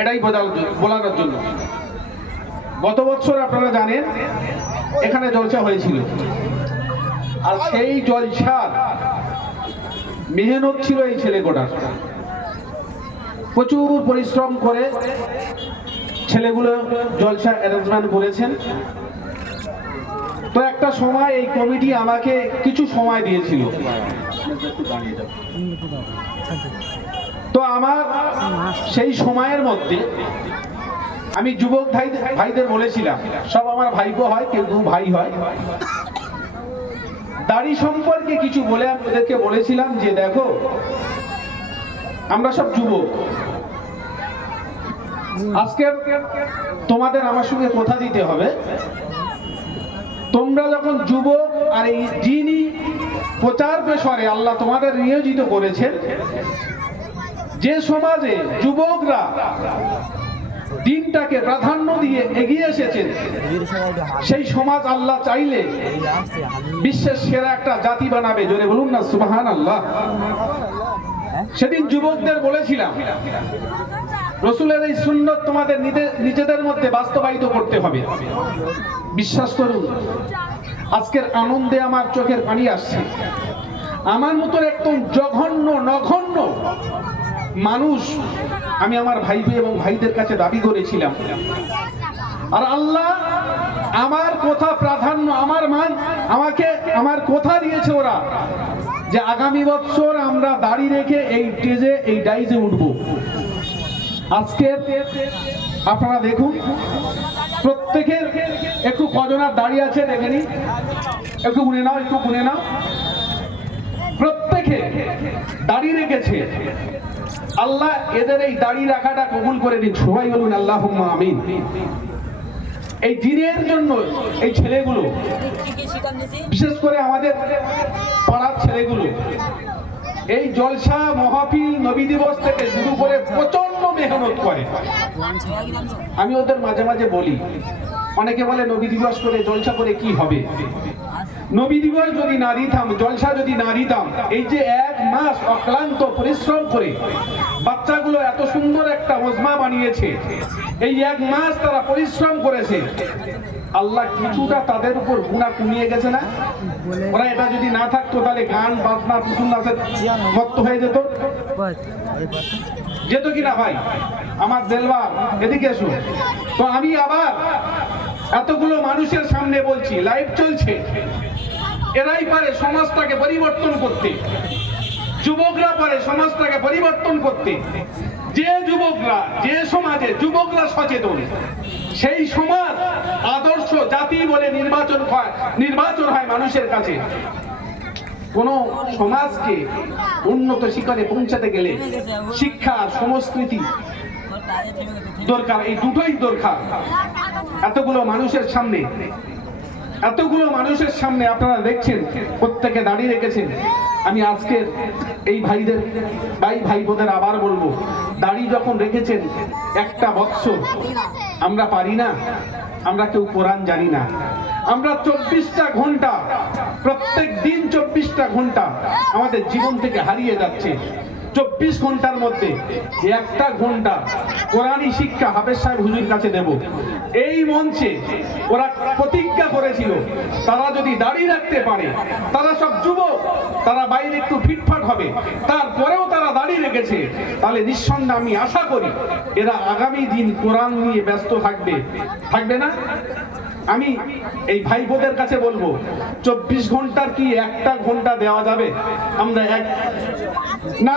এটাই বলানোর জন্য। গত বছর আপনারা জানেন, এখানে জলসা হয়েছিল। আর সেই জলসার মেহনত ছিল এই ছেলে গোটার। প্রচুর পরিশ্রম করে ছেলেগুলো জলসা অ্যারেঞ্জমেন্ট করেছেন। তো একটা সময় এই কমিটি আমাকে কিছু সময় দিয়েছিল। তো আমার সেই সময়ের মধ্যে আমি যুবক ভাই ভাইদের বলেছিলাম, সব আমার ভাইপো হয়, কেউ কেউ ভাই হয়। দাড়ি সম্পর্কে কিছু বলে আমি ওদেরকে বলেছিলাম যে দেখো, আমরা সব যুবক। আজকে তোমাদের আমার সঙ্গে কথা দিতে হবে। তোমরা যখন যুবক, আর এই যিনি প্রচার পেশরে আল্লাহ তোমাদের নিয়োজিত করেছেন যে সমাজে যুবকরা দিনটাকে প্রাধান্য দিয়ে এগিয়ে এসেছেন, সেই সমাজ আল্লাহ চাইলে বিশ্বের সেরা একটা জাতি বানাবে। জোরে বলুন না সুবাহান আল্লাহ সেদিন যুবকদের বলেছিলাম, রসুলের এই সুন্নত তোমাদের নিজে- নিজেদের মধ্যে বাস্তবায়িত করতে হবে। বিশ্বাস করুন, আজকের আনন্দে আমার চোখের পানি আসছে। আমার মতো একদম জঘন্য, নঘন্য মানুষ, আমি আমার ভাই এবং ভাইদের কাছে দাবি করেছিলাম। আর আল্লাহ আমার কথা প্রাধান্য, আমার মান আমাকে, আমার কথা দিয়েছে ওরা যে আগামী বছর আমরা দাড়ি রেখে এই স্টেজে, এই ডাইজে উঠবো। আজকে আপনারা দেখুন, প্রত্যেকের একটু কজনার দাঁড়িয়ে আছে, দেখে নিন। একটু গুনে নাও, একটু গুনে নাও। প্রত্যেকে দাঁড়িয়ে রেখেছে। আল্লাহ এদের এই দাড়ি রাখাটা কবুল করে দিন সবাই বলুন আল্লাহ আমিন। এই দিনের জন্য এই ছেলেগুলো, বিশেষ করে আমাদের পাড়ার ছেলেগুলো, এই জলসা মহাফিল নবী দিবস থেকে শুরু করে প্রচণ্ড মেহনত করে। আমি ওদের মাঝে মাঝে বলি অনেকে বলে নবী দিবস করে জলসা করে কি হবে? নবী দিবস যদি না দিতাম, জলসা যদি না দিতাম, এই যে এক মাস অক্লান্ত পরিশ্রম করে বাচ্চাগুলো এত সুন্দর একটা ওজমা বানিয়েছে, এই এক মাস তারা পরিশ্রম করেছে, আল্লাহ কিছুটা তাদের উপর গুণা কমিয়ে গেছে না? ওরা এটা যদি না থাকতো, তাহলে গান, বাজনা, পুতুল নাচের ভক্ত হয়ে যেত। যেত কিনা ভাই? আমার দেলবার এদিকে এসো। তো আমি আবার এতগুলো মানুষের সামনে বলছি লাইভ চলছে। এরাই পারে সমাজটাকে পরিবর্তন করতে। যুবকরা পারে সমাজটাকে পরিবর্তন করতে। যে যুবকরা, যে সমাজে যুবকরা সচেতন, সেই সমাজ আদর্শ জাতি বলে নির্বাচন হয় নির্বাচন হয় মানুষের কাছে। কোন সমাজকে উন্নত শিখরে পৌঁছাতে গেলে শিক্ষা সংস্কৃতি দরকার, এই দুটোই দরকার। এতগুলো মানুষের সামনে, এতগুলো মানুষের সামনে আপনারা দেখছেন, প্রত্যেকে দাঁড়িয়ে রেখেছেন। আমি আজকে এই ভাইদের, ভাই ভাই বোনের আবার বলব, দাড়ি যখন রেখেছেন, একটা বৎসর আমরা পারি না, আমরা কেউ কোরআন জানি না। আমরা চব্বিশটা ঘণ্টা, প্রত্যেক দিন চব্বিশটা ঘণ্টা আমাদের জীবন থেকে হারিয়ে যাচ্ছে। চব্বিশ ঘণ্টার মধ্যে একটা ঘণ্টা কোরআনই শিক্ষা হাফেজ সাহেব হুজুর কাছে দেব। এই মঞ্চে ওরা প্রতিজ্ঞা করেছিল, তারা যদি দাঁড়িয়ে রাখতে পারে, তারা সব যুবক, তারা বাইরে একটু ফিটফাট হবে, তারপরেও তারা দাঁড়িয়ে রেখেছে, তাহলে নিঃসন্দেহে আমি আশা করি এরা আগামী দিন কোরআন নিয়ে ব্যস্ত থাকবে। থাকবে না? আমি এই ভাই বোনের কাছে বলব, চব্বিশ ঘণ্টার কি একটা ঘণ্টা দেওয়া যাবে? আমরা এক না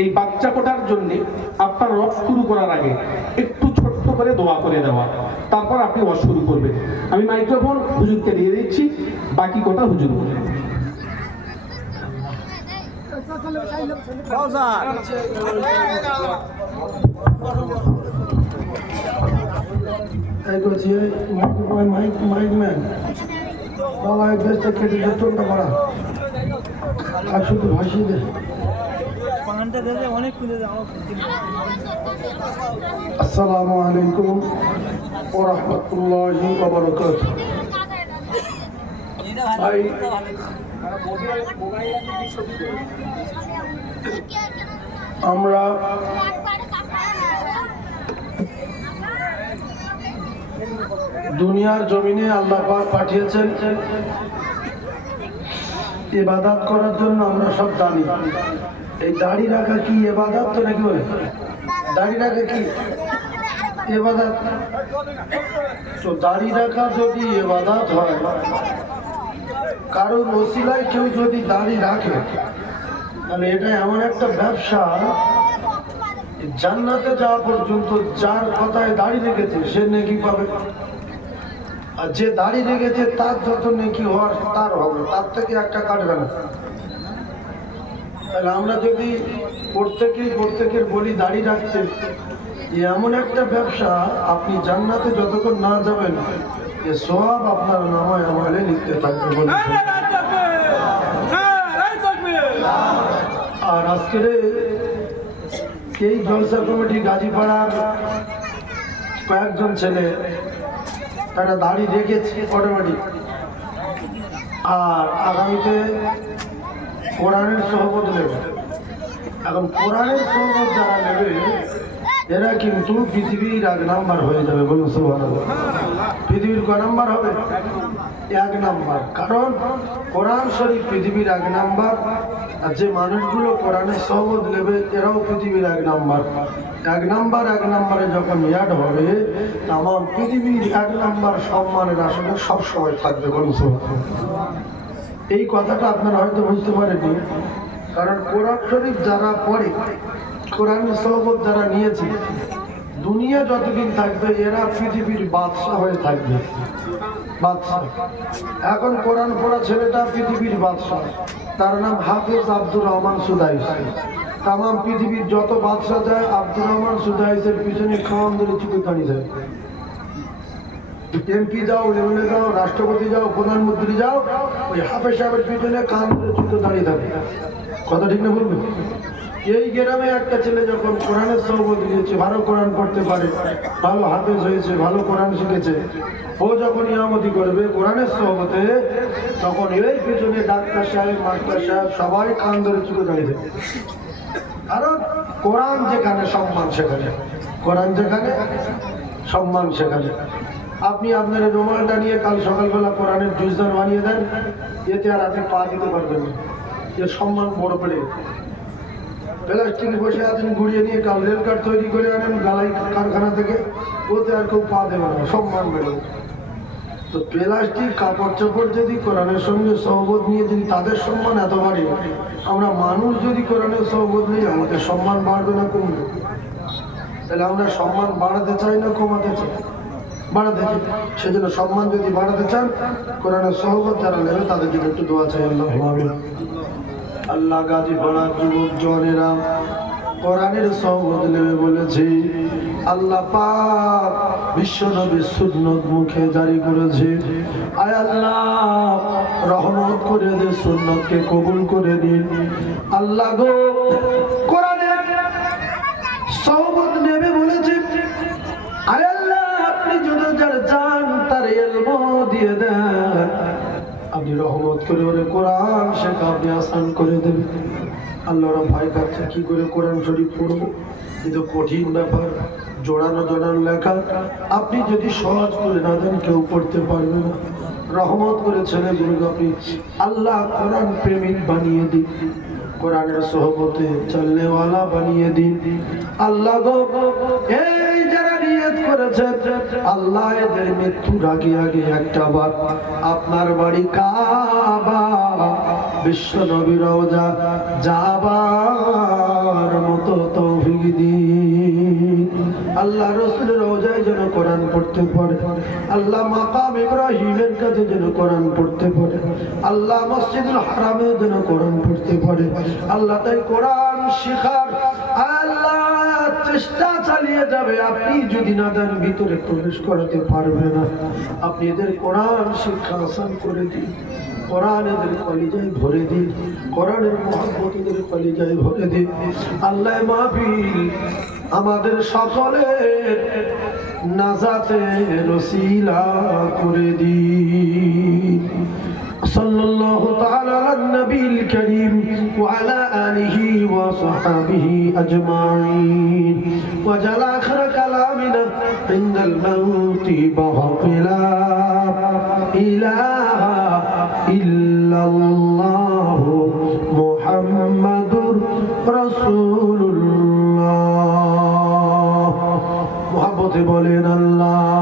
এই বাচ্চা কোটার জন্য আপনার রব শুরু করার আগে একটু ছোট্ট করে দোয়া করে দেওয়া। তারপর আপনি ওয়াজ শুরু করবেন। আমি মাইক্রোফোন হুজুরকে দিয়ে দিচ্ছি, বাকি কথা হুজুর বলবেন বাবা আর শুধু ভাসিয়ে দেয় আসসালামু আলাইকুম ও রহমতুল্লাহি আমরা দুনিয়ার জমিনে আল্লাহ পাক পাঠিয়েছেন। ইবাদত করার জন্য আমরা সব জানি। এই দাড়ি রাখা কি এবাদত তো নাকি বলে? দাড়ি রাখা কি? এবাদত। তো দাড়ি রাখা যদি এবাদত হয়, কারোর ওসিলায় কেউ যদি দাড়ি রাখে, তাহলে এটা এমন একটা ব্যবসা জান্নাতে যাওয়া পর্যন্ত যার কথায় দাড়ি রেখেছে, সে নেকি পাবে। আর যে দাড়ি রেখেছে, তার যত নেকি হওয়ার, তার হবে তার থেকে একটা কাটবে না তাহলে আমরা যদি প্রত্যেকেই প্রত্যেকের বলি দাড়ি রাখতে এ এমন একটা ব্যবসা আপনি জান্নাতে যতক্ষণ না যাবেন এ সব আপনার নামায় আমালে লিখতে থাকবে বলে আর আজকের এই জলসা কমিটি গাজীপাড়ার কয়েকজন ছেলে তারা দাড়ি রেখেছে অটোমেটিক। আর আগামীতে কোরআনের সহমত নেবে এখন কোরআনের সহমত যারা নেবে, এরা কিন্তু পৃথিবীর এক নাম্বার হয়ে যাবে বলুন সুভান পৃথিবীর ক নাম্বার হবে? এক নাম্বার। কারণ কোরআন শরীফ পৃথিবীর এক নাম্বার, আর যে মানুষগুলো কোরআনের সহমত নেবে, এরাও পৃথিবীর এক নাম্বার। এক নাম্বার, এক নাম্বারে যখন ইয়াড হবে আমার পৃথিবীর এক নাম্বার সম্মানের আসলে সবসময় থাকবে বলুন সুভান এই কথাটা আপনারা হয়তো বুঝতে পারেনি কারণ কোরআন শরীফ যারা পড়ে, কোরআন সহবত যারা নিয়েছে, দুনিয়া যতদিন থাকবে, এরা পৃথিবীর বাদশাহ হয়ে থাকবে। বাদশাহ। এখন কোরআন পড়া ছেলেটা পৃথিবীর বাদশাহ। তার নাম হাফেজ আব্দুর রহমান সুদাইস। তাম পৃথিবীর যত বাদশাহ যায়, আব্দুর রহমান সুদাইসের পিছনে খাওয়ান ধরে চুপে দাঁড়িয়ে যায় এমপি যাও এমএলএ যাও, রাষ্ট্রপতি যাও, প্রধানমন্ত্রী যাও, ওই হাফেজ সাহেবের পিছনে কান ধরে চুপে দাঁড়িয়ে থাকে কথা ঠিক না বলবেন এই গ্রামে একটা ছেলে যখন কোরআনের সহবত দিয়েছে, ভালো কোরআন পড়তে পারে, ভালো হাফেজ হয়েছে, ভালো কোরআন শিখেছে, ও যখন ইয়ামতি করবে কোরআনের সহবতে তখন এই পিছনে ডাক্তার সাহেব, মাস্টার সাহেব সবাই কান ধরে চুপে দাঁড়িয়ে থাকে কারণ কোরআন যেখানে, সম্মান সেখানে। কোরআন যেখানে, সম্মান সেখানে। আপনি আপনার রুমালটা নিয়ে কাল সকালবেলা কোরআনের জুসদার বানিয়ে দেন, এতে আর আপনি পা দিতে পারবেন এর সম্মান বড় পেড়ে প্লাস্টিকে বসে আছেন ঘুরিয়ে নিয়ে কাল রেল কার্ড তৈরি করে আনেন গালাই কারখানা থেকে, ওতে আর কেউ পা দেবে না, সম্মান বেড়ে তো প্লাস্টিক কাপড় চোপড় যদি কোরআনের সঙ্গে সহবোধ নিয়ে যদি তাদের সম্মান এত বাড়ে? আমরা মানুষ যদি কোরআনের সহবোধ নিই, আমাদের সম্মান বাড়বে না কমবে। তাহলে আমরা সম্মান বাড়াতে চাই না কমাতে চাই? বাড়াতে চাই। সেজন্য সম্মান যদি বাড়াতে চান কোরআনের সহবত যারা নেবে তাদের জন্য একটু দোয়া চাই আল্লাহ। আল্লাহ গাজী পাড়ার যুবক জনেরা কোরআনের সহবত নেবে বলেছে। আল্লাহ পাক বিশ্ব নবী সুন্নত মুখে জারি করেছে। আয় আল্লাহ রহমত করে দে সুন্নতকে কবুল করে দিন আল্লাহ গো কোরআনের সহবত দিয়ে দেন আপনি রহমত করে বলে কোরআন আপনি আসান করে দেবেন ভয় কি করে কোরআন শরীফ পড়ব? কঠিন ব্যাপার, জোড়ানো জোড়ানো লেখা। আপনি যদি সহজ করে না দেন, কেউ পড়তে পারবে না। রহমত করে ছেলেগুলোকে আপনি, আল্লাহ কোরআন প্রেমিক বানিয়ে দিন। কোরআনের সহবতে চলনেওয়ালা বানিয়ে দিন। আল্লাহ গো নিয়ত করেছে আল্লাহ এদের মৃত্যুর আগে আগে একটা বার। আপনার বাড়ি কাবা, বিশ্ব নবী রওজা, যাবার মতো তৌফিক দিন। আল্লাহ রসুলের রোজায় যেন কোরআন পড়তে পারে। আল্লাহ মাকাম ইব্রাহিমের কাছে যেন কোরআন পড়তে পারে। আল্লাহ মসজিদুল হারামে যেন কোরআন পড়তে পারে। আল্লাহ তাই কোরআন শিখার আল্লাহ চেষ্টা চালিয়ে যাবে আপনি যদি না দেন ভিতরে প্রবেশ করাতে পারবে না আপনি এদের কোরআন শিক্ষা আসান করে দিন কোরআন এদের কলিজায় ভরে দিন কোরআনের মহব্বত এদের কলিজায় ভরে দিন আল্লাহ মাহফিল আমাদের সকলের নাজাতে রসিলা করে দিন صلى الله تعالى على النبي الكريم وعلى آله وصحبه أجمعين وجل آخر كلامنا عند الموت بحق لا إله إلا الله محمد رسول الله محبت بولين الله